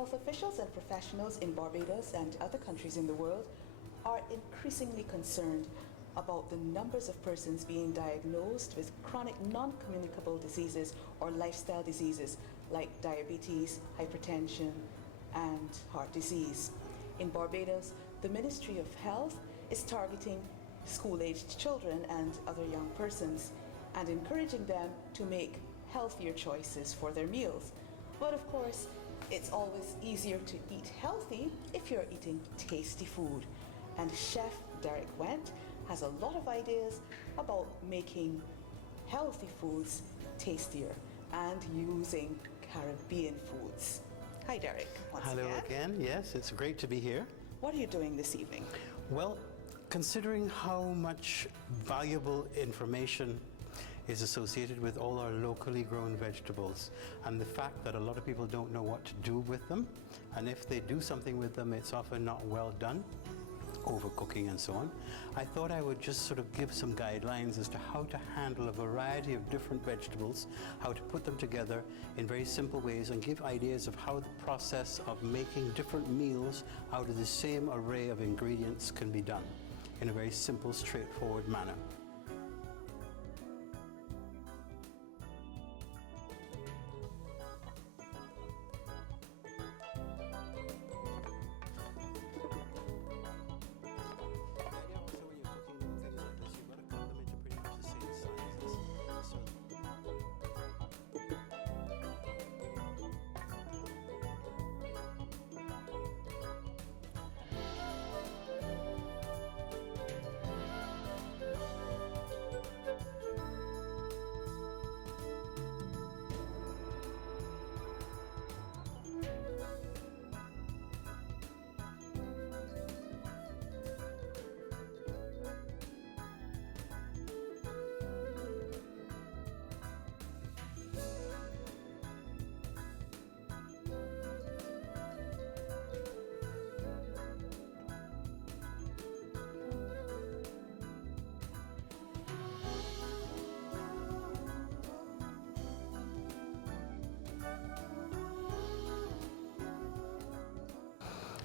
health officials and professionals in Barbados and other countries in the world are increasingly concerned about the numbers of persons being diagnosed with chronic non-communicable diseases or lifestyle diseases like diabetes, hypertension, and heart disease. In Barbados, the Ministry of Health is targeting school-aged children and other young persons and encouraging them to make healthier choices for their meals. But of course, it's always easier to eat healthy if you're eating tasty food. And Chef Derek Went has a lot of ideas about making healthy foods tastier and using Caribbean foods. Hi Derek, once Hello again. Yes, it's great to be here. What are you doing this evening? Well, considering how much valuable information is associated with all our locally grown vegetables and the fact that a lot of people don't know what to do with them, and if they do something with them, it's often not well done, overcooking and so on, I thought I would just sort of give some guidelines as to how to handle a variety of different vegetables, how to put them together in very simple ways, and give ideas of how the process of making different meals out of the same array of ingredients can be done in a very simple, straightforward manner.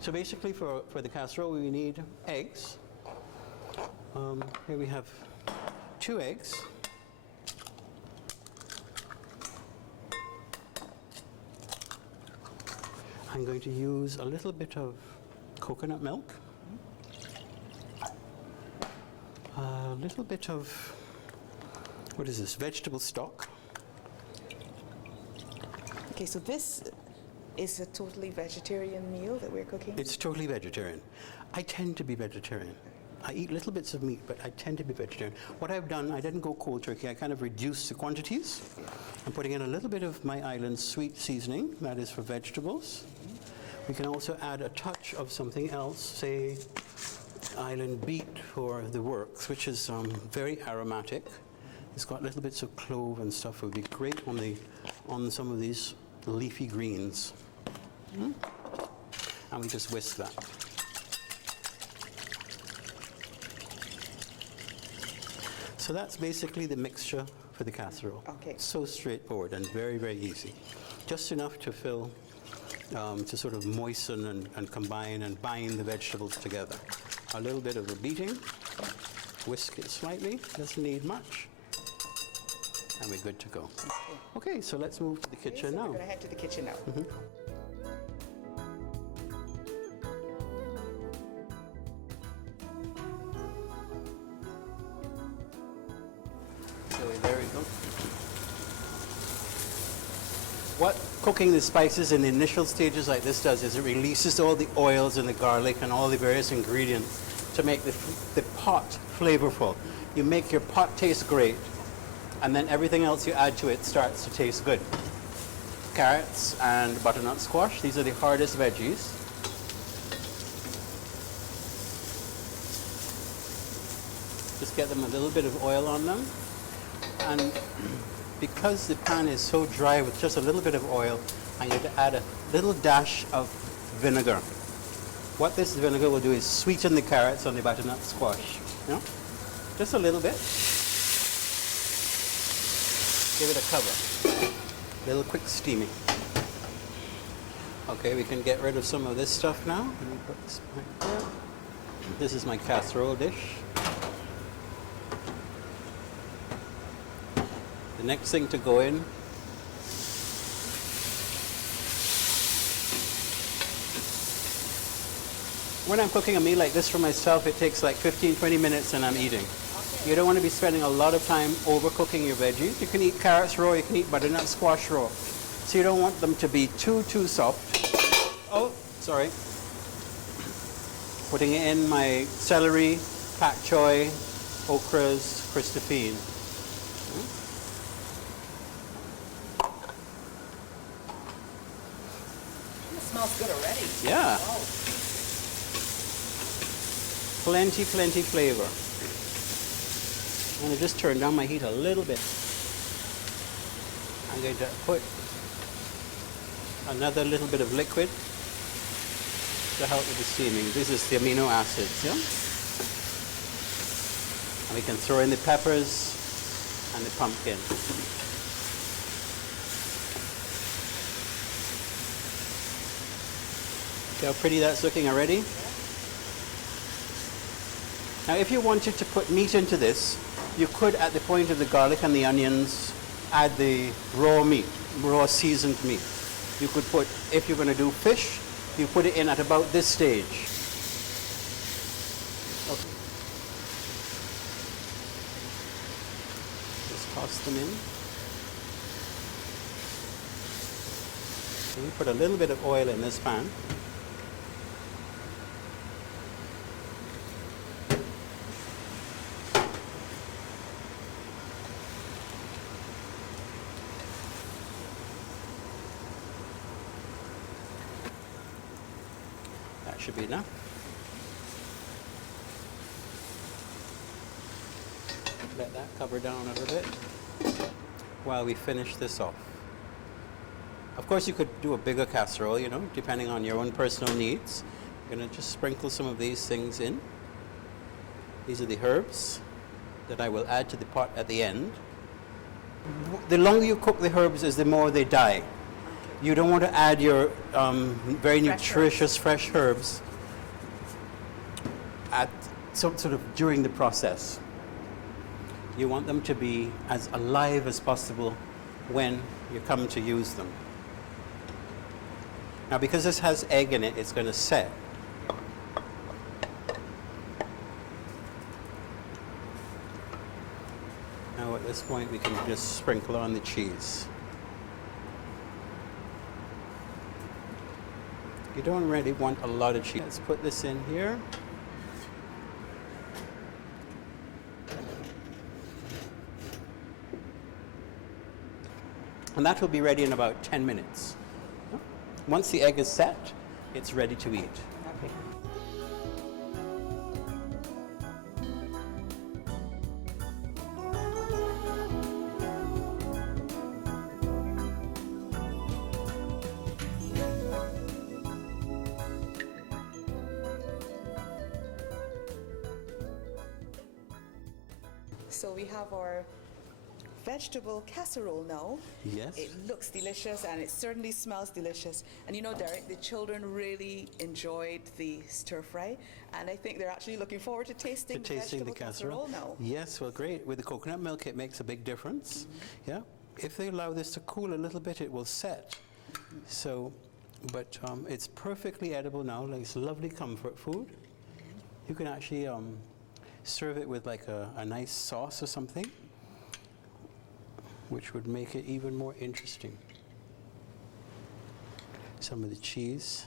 So basically for the casserole we need eggs. Here we have 2 eggs. I'm going to use a little bit of coconut milk, a little bit of, what is this, vegetable stock. Okay, so this is a totally vegetarian meal that we're cooking? It's totally vegetarian. I tend to be vegetarian. I eat little bits of meat, but I tend to be vegetarian. What I've done, I didn't go cold turkey. I kind of reduced the quantities. I'm putting in a little bit of my island sweet seasoning, that is for vegetables. We can also add a touch of something else, say island beet for the works, which is very aromatic. It's got little bits of clove and stuff. It would be great on some of these leafy greens. And we just whisk that. So that's basically the mixture for the casserole. Okay. So straightforward and very, very easy. Just enough to fill, to sort of moisten and combine and bind the vegetables together. A little bit of a beating, whisk it slightly, doesn't need much, and we're good to go. Okay, so let's move to the kitchen so now. We're going to head to the kitchen now. So there we go. What cooking the spices in the initial stages like this does is it releases all the oils and the garlic and all the various ingredients to make the pot flavorful. You make your pot taste great, and then everything else you add to it starts to taste good. Carrots and butternut squash, these are the hardest veggies. Just get them a little bit of oil on them. And because the pan is so dry with just a little bit of oil, I'm going to add a little dash of vinegar. What this vinegar will do is sweeten the carrots and the butternut squash. You know? Just a little bit. Give it a cover. A little quick steaming. Okay, we can get rid of some of this stuff now. Let me put this back there. This is my casserole dish. The next thing to go in when I'm cooking a meal like this for myself, it takes like 15-20 minutes and I'm eating. You don't want to be spending a lot of time overcooking your veggies. You can eat carrots raw, you can eat butternut squash raw. So you don't want them to be too soft. Oh, sorry. Putting in my celery, pak choy, okras, Christophine. It smells good already. Yeah. Wow. Plenty flavor. I'm going to just turn down my heat a little bit. I'm going to put another little bit of liquid to help with the steaming. This is the amino acids, yeah? And we can throw in the peppers and the pumpkin. See how pretty that's looking already? Now if you wanted to put meat into this, you could, at the point of the garlic and the onions, add the raw meat, raw seasoned meat. You could put, if you're going to do fish, you put it in at about this stage. Okay. Just toss them in. And you put a little bit of oil in this pan. Should be enough. Let that cover down a little bit while we finish this off. Of course, you could do a bigger casserole, you know, depending on your own personal needs. I'm going to just sprinkle some of these things in. These are the herbs that I will add to the pot at the end. The longer you cook the herbs is the more they die. You don't want to add your very nutritious fresh herbs at sort of during the process. You want them to be as alive as possible when you come to use them. Now because this has egg in it, it's going to set. Now at this point we can just sprinkle on the cheese. You don't really want a lot of cheese. Let's put this in here. And that will be ready in about 10 minutes. Once the egg is set, it's ready to eat. Okay. So we have our vegetable casserole now. Yes. It looks delicious and it certainly smells delicious. And you know, Derek, the children really enjoyed the stir fry, and I think they're actually looking forward to tasting the casserole now. Yes, well, great. With the coconut milk, it makes a big difference. Yeah. If they allow this to cool a little bit, it will set. So, but it's perfectly edible now. Like, it's lovely comfort food. You can actually serve it with like a nice sauce or something, which would make it even more interesting. Some of the cheese.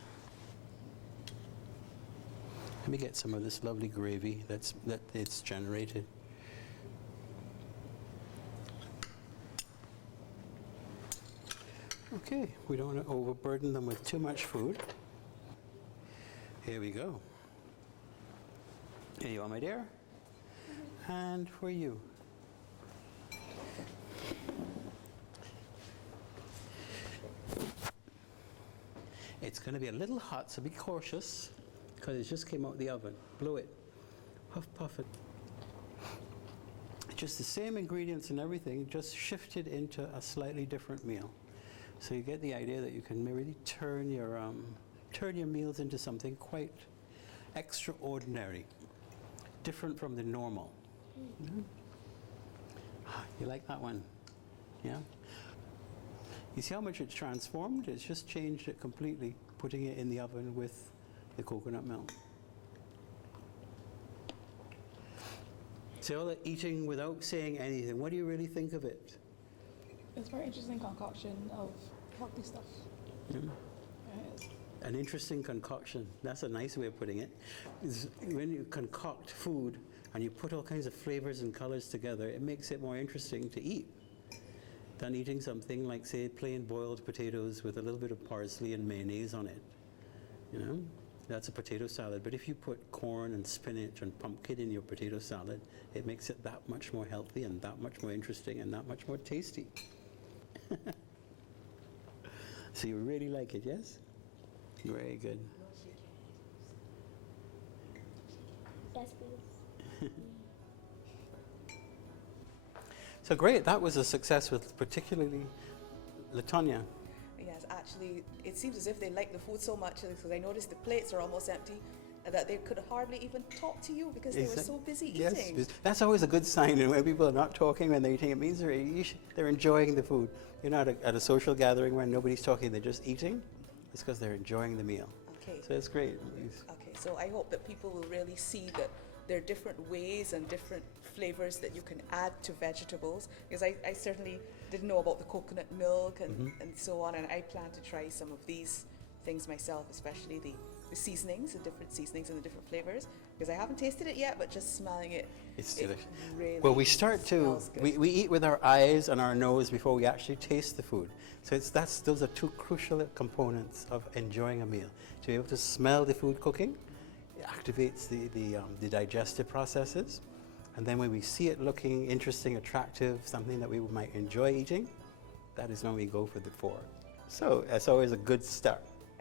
Let me get some of this lovely gravy that it's generated. Okay, we don't want to overburden them with too much food. Here we go. Here you are, my dear. And for you. It's going to be a little hot, so be cautious, because it just came out of the oven. Blow it. Puff, puff it. Just the same ingredients and everything, just shifted into a slightly different meal. So you get the idea that you can really turn your meals into something quite extraordinary, different from the normal. Mhm. You like that one? Yeah? You see how much it's transformed? It's just changed it completely, putting it in the oven with the coconut milk. So all that eating without saying anything, what do you really think of it? It's a very interesting concoction of healthy stuff. Yeah. It is. An interesting concoction. That's a nice way of putting it. Is when you concoct food and you put all kinds of flavors and colors together, it makes it more interesting to eat than eating something like, say, plain boiled potatoes with a little bit of parsley and mayonnaise on it. You know, that's a potato salad. But if you put corn and spinach and pumpkin in your potato salad, it makes it that much more healthy and that much more interesting and that much more tasty. So you really like it, yes? Very good. Yes, please. So great, that was a success with particularly Latonia. Yes, actually, it seems as if they like the food so much because I noticed the plates are almost empty and that they could hardly even talk to you because they were so busy eating. Yes, that's always a good sign. And when people are not talking when they're eating, it means they're enjoying the food. You're not at a social gathering where nobody's talking, they're just eating. It's because they're enjoying the meal. Okay. So it's great. Okay, so I hope that people will really see that there are different ways and different flavors that you can add to vegetables, because I certainly didn't know about the coconut milk and so on, and I plan to try some of these things myself, especially the seasonings, the different seasonings and the different flavors, because I haven't tasted it yet, but just smelling it, It's delicious. really Well, we start to, smells good. we eat with our eyes and our nose before we actually taste the food. So those are two crucial components of enjoying a meal. To be able to smell the food cooking, it activates the digestive processes. And then when we see it looking interesting, attractive, something that we might enjoy eating, that is when we go for the four. So it's always a good start.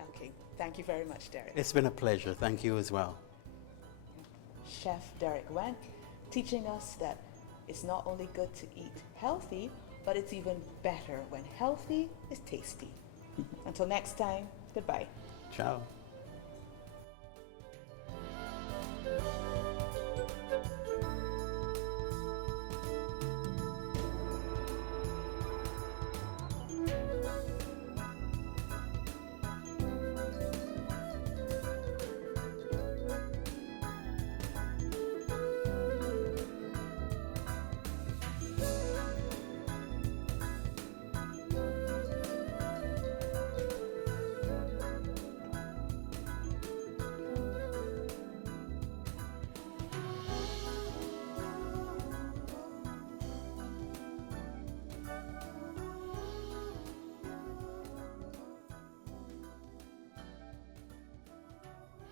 Okay, thank you very much, Derek. It's been a pleasure. Thank you as well. Chef Derek Wendt teaching us that it's not only good to eat healthy, but it's even better when healthy is tasty. Until next time, goodbye. Ciao.